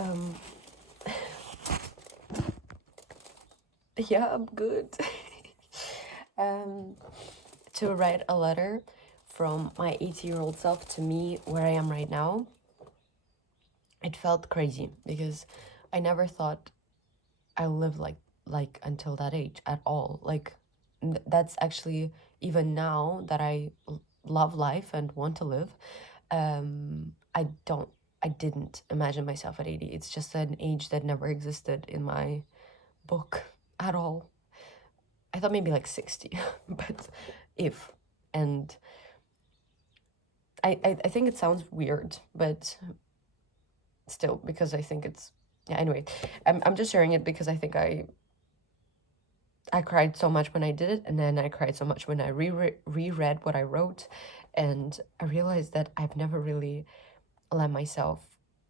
Um, yeah, I'm good. um, to write a letter from my 80-year-old self to me where I am right now, it felt crazy because I never thought I lived like until that age at all. Like that's actually even now that love life and want to live. I didn't imagine myself at 80. It's just an age that never existed in my book at all. I thought maybe like 60, but if. And I think it sounds weird, but still, because I think it's, yeah, anyway, I'm just sharing it because I think I cried so much when I did it, and then I cried so much when I reread what I wrote, and I realized that I've never really let myself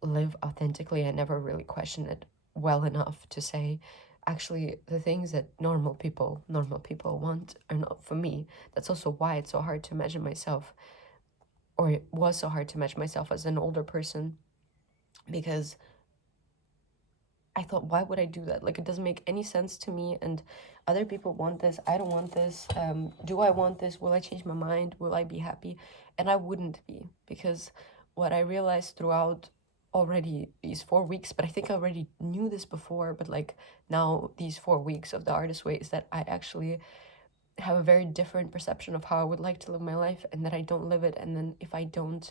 live authentically. I never really questioned it well enough to say, actually, the things that normal people want are not for me. That's also why it's so hard to imagine myself, or it was so hard to imagine myself as an older person, because I thought, why would I do that? Like, it doesn't make any sense to me, and other people want this. I don't want this. Do I want this? Will I change my mind? Will I be happy? And I wouldn't be, because what I realized throughout already these 4 weeks, but I think I already knew this before, but like now these 4 weeks of the artist way, is that I actually have a very different perception of how I would like to live my life, and that I don't live it. And then if I don't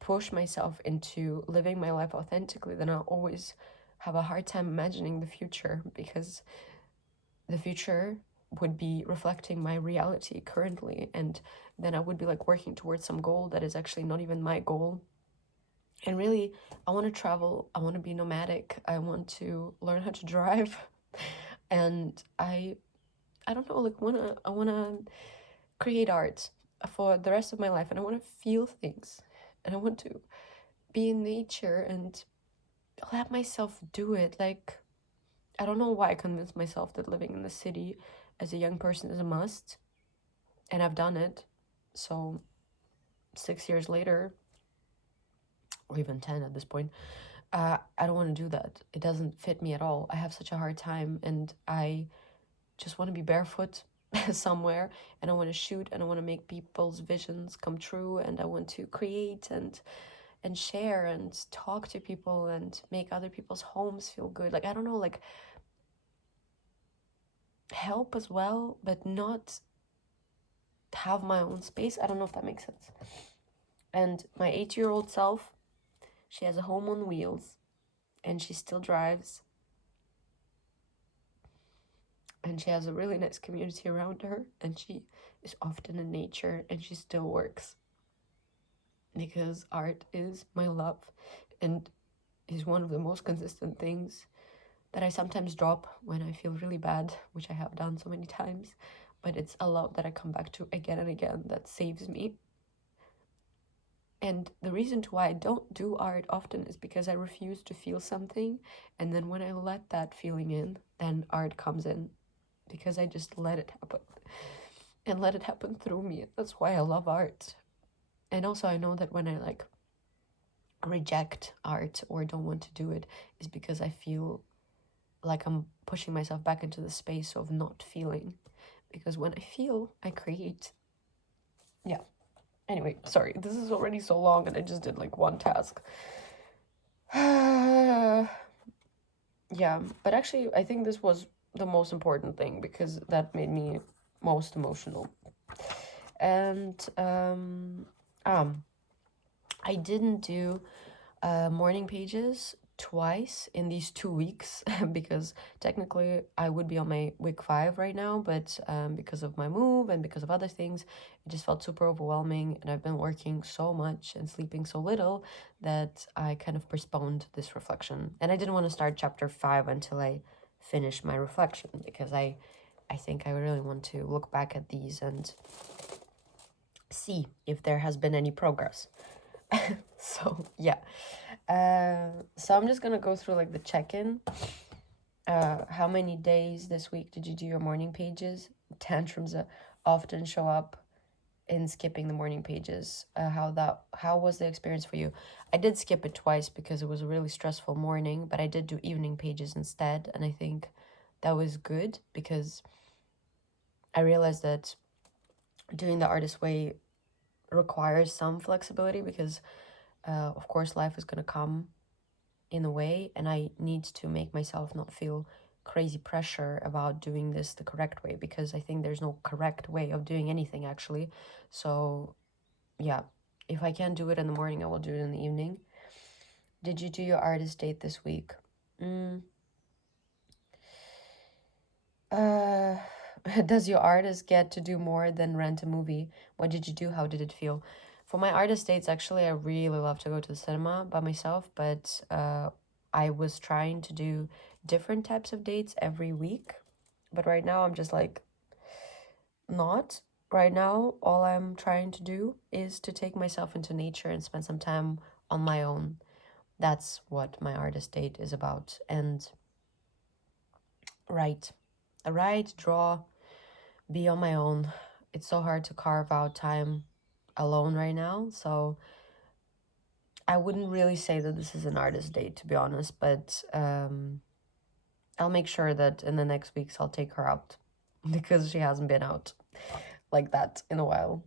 push myself into living my life authentically, then I'll always have a hard time imagining the future, because the future would be reflecting my reality currently, and then I would be like working towards some goal that is actually not even my goal. And really, I want to travel, I want to be nomadic, I want to learn how to drive, and I don't know, like I want to create art for the rest of my life, and I want to feel things, and I want to be in nature and let myself do it. Like, I don't know why I convinced myself that living in the city as a young person is a must, and I've done it. So 6 years later, or even 10 at this point, I don't want to do that. It doesn't fit me at all. I have such a hard time, and I just want to be barefoot somewhere, and I want to shoot, and I want to make people's visions come true, and I want to create and share and talk to people and make other people's homes feel good. Like, I don't know, like, help as well, but not have my own space. I don't know if that makes sense. And my 8-year-old self, she has a home on wheels, and she still drives, and she has a really nice community around her, and she is often in nature, and she still works, because art is my love, and is one of the most consistent things that I sometimes drop when I feel really bad, which I have done so many times, but it's a love that I come back to again and again that saves me. And the reason to why I don't do art often is because I refuse to feel something, and then when I let that feeling in, then art comes in, because I just let it happen and let it happen through me. That's why I love art. And also, I know that when I like reject art or don't want to do it, is because I feel like I'm pushing myself back into the space of not feeling, because when I feel, I create. Yeah. Anyway, sorry, this is already so long, and I just did like one task. Yeah, but actually, I think this was the most important thing, because that made me most emotional. And I didn't do morning pages twice in these 2 weeks, because technically I would be on my week 5 right now, but because of my move and because of other things, it just felt super overwhelming, and I've been working so much and sleeping so little that I kind of postponed this reflection. And I didn't want to start chapter 5 until I finish my reflection, because I think I really want to look back at these and see if there has been any progress. So yeah, so I'm just gonna go through like the check-in. How many days this week did you do your morning pages? Tantrums often show up in skipping the morning pages. How was the experience for you? I did skip it twice because it was a really stressful morning, but I did do evening pages instead, and I think that was good because I realized that doing the artist way requires some flexibility because of course life is going to come in a way, and I need to make myself not feel crazy pressure about doing this the correct way, because I think there's no correct way of doing anything actually. So yeah, if I can't do it in the morning, I will do it in the evening. Did you do your artist date this week? Does your artist get to do more than rent a movie? What did you do? How did it feel? For my artist dates, actually, I really love to go to the cinema by myself, but I was trying to do different types of dates every week. But right now, I'm just like, not. Right now, all I'm trying to do is to take myself into nature and spend some time on my own. That's what my artist date is about. And write, draw, be on my own. It's so hard to carve out time alone right now. So I wouldn't really say that this is an artist date, to be honest, but I'll make sure that in the next weeks I'll take her out because she hasn't been out like that in a while.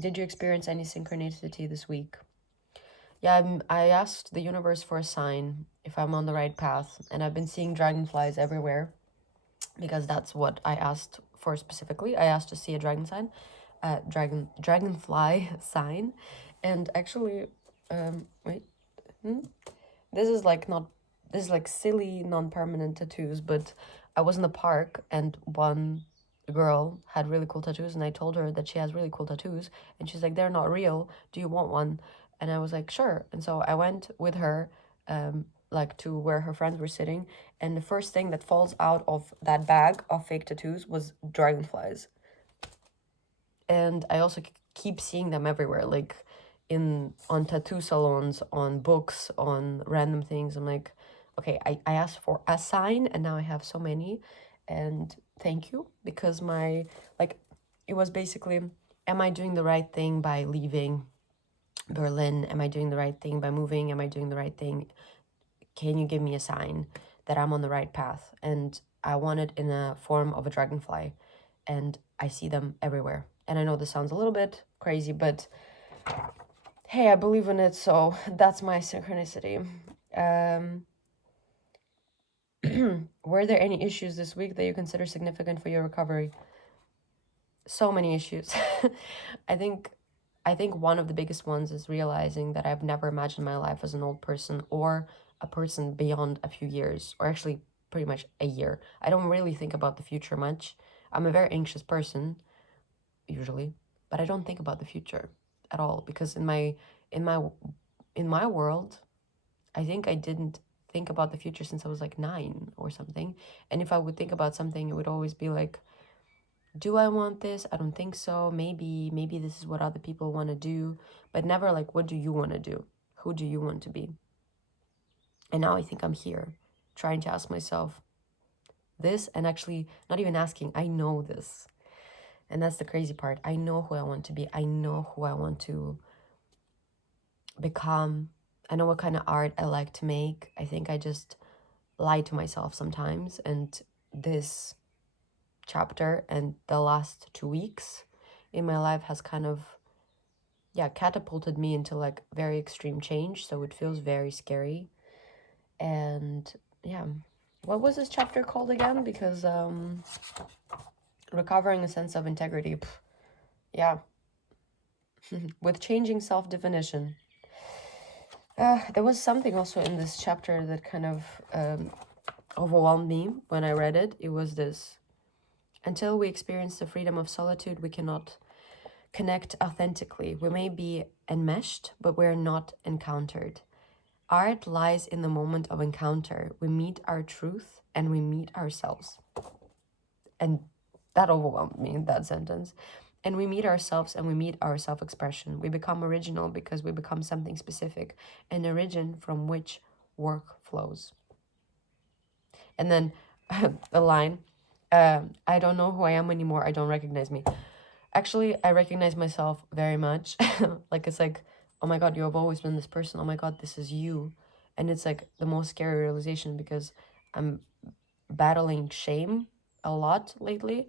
Did you experience any synchronicity this week? Yeah, I asked the universe for a sign if I'm on the right path, and I've been seeing dragonflies everywhere because that's what I asked for specifically. I asked to see a dragonfly sign, and actually, wait, this is like not, this is like silly non-permanent tattoos, but I was in the park and one girl had really cool tattoos, and I told her that she has really cool tattoos, and she's like, they're not real, do you want one? And I was like, sure. And so I went with her like to where her friends were sitting, and the first thing that falls out of that bag of fake tattoos was dragonflies. And I also keep seeing them everywhere, like on tattoo salons, on books, on random things. I'm like, okay, I asked for a sign and now I have so many, and thank you, because my, like, it was basically, am I doing the right thing by leaving Berlin? Am I doing the right thing by moving? Am I doing the right thing? Can you give me a sign that I'm on the right path? And I want it in a form of a dragonfly, and I see them everywhere. And I know this sounds a little bit crazy, but hey, I believe in it, so that's my synchronicity. Were there any issues this week that you consider significant for your recovery? So many issues. I think one of the biggest ones is realizing that I've never imagined my life as an old person or a person beyond a few years, or actually pretty much a year. I don't really think about the future much. I'm a very anxious person, usually, but I don't think about the future at all, because in my world, I think I didn't think about the future since I was like 9 or something. And if I would think about something, it would always be like, do I want this? I don't think so. Maybe this is what other people want to do, but never like, what do you want to do? Who do you want to be? And now I think I'm here trying to ask myself this, and actually not even asking, I know this. And that's the crazy part. I know who I want to be. I know who I want to become. I know what kind of art I like to make. I think I just lie to myself sometimes. And this chapter and the last 2 weeks in my life has kind of, yeah, catapulted me into like very extreme change. So it feels very scary. And yeah, what was this chapter called again? Because recovering a sense of integrity. Yeah. With changing self-definition. There was something also in this chapter that kind of overwhelmed me when I read it. It was this: until we experience the freedom of solitude, we cannot connect authentically. We may be enmeshed, but we're not encountered. Art lies in the moment of encounter. We meet our truth and we meet ourselves. And that overwhelmed me, that sentence. And we meet ourselves and we meet our self-expression. We become original because we become something specific, an origin from which work flows. And then the line, I don't know who I am anymore. I don't recognize me. Actually, I recognize myself very much. Like, it's like, oh my God, you have always been this person. Oh my God, this is you. And it's like the most scary realization because I'm battling shame a lot lately.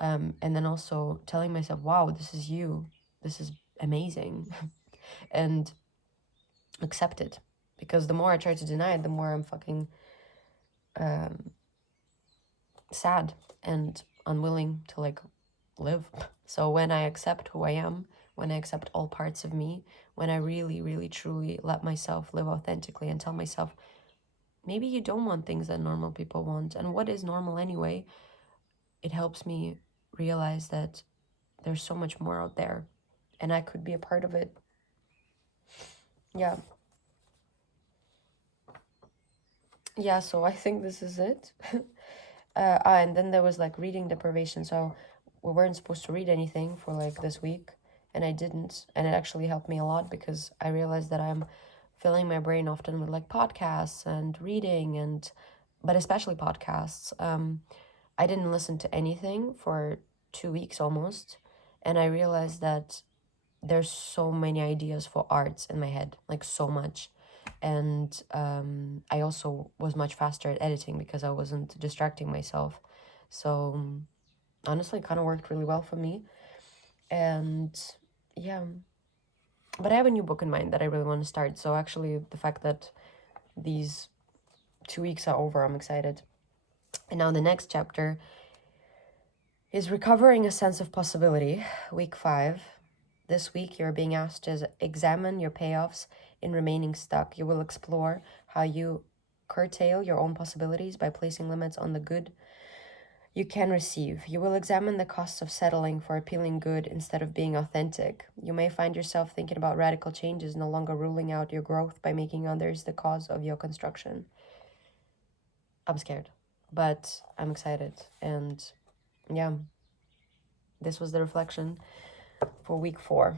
And then also telling myself, wow, this is you. This is amazing. And accept it. Because the more I try to deny it, the more I'm fucking sad and unwilling to like live. So when I accept who I am, when I accept all parts of me, when I really, really, truly let myself live authentically and tell myself, maybe you don't want things that normal people want. And what is normal anyway? It helps me realize that there's so much more out there and I could be a part of it. Yeah. Yeah, so I think this is it. And then there was like reading deprivation. So we weren't supposed to read anything for like this week, and I didn't. And it actually helped me a lot because I realized that I'm filling my brain often with like podcasts and reading, and but especially podcasts. I didn't listen to anything for 2 weeks almost, and I realized that there's so many ideas for arts in my head, like so much. And I also was much faster at editing because I wasn't distracting myself. So honestly, it kind of worked really well for me. And yeah, but I have a new book in mind that I really want to start. So actually, the fact that these 2 weeks are over, I'm excited. And now the next chapter is recovering a sense of possibility, week 5. This week, you're being asked to examine your payoffs in remaining stuck. You will explore how you curtail your own possibilities by placing limits on the good you can receive. You will examine the costs of settling for appealing good instead of being authentic. You may find yourself thinking about radical changes, no longer ruling out your growth by making others the cause of your construction. I'm scared, but I'm excited. And yeah, this was the reflection for week 4.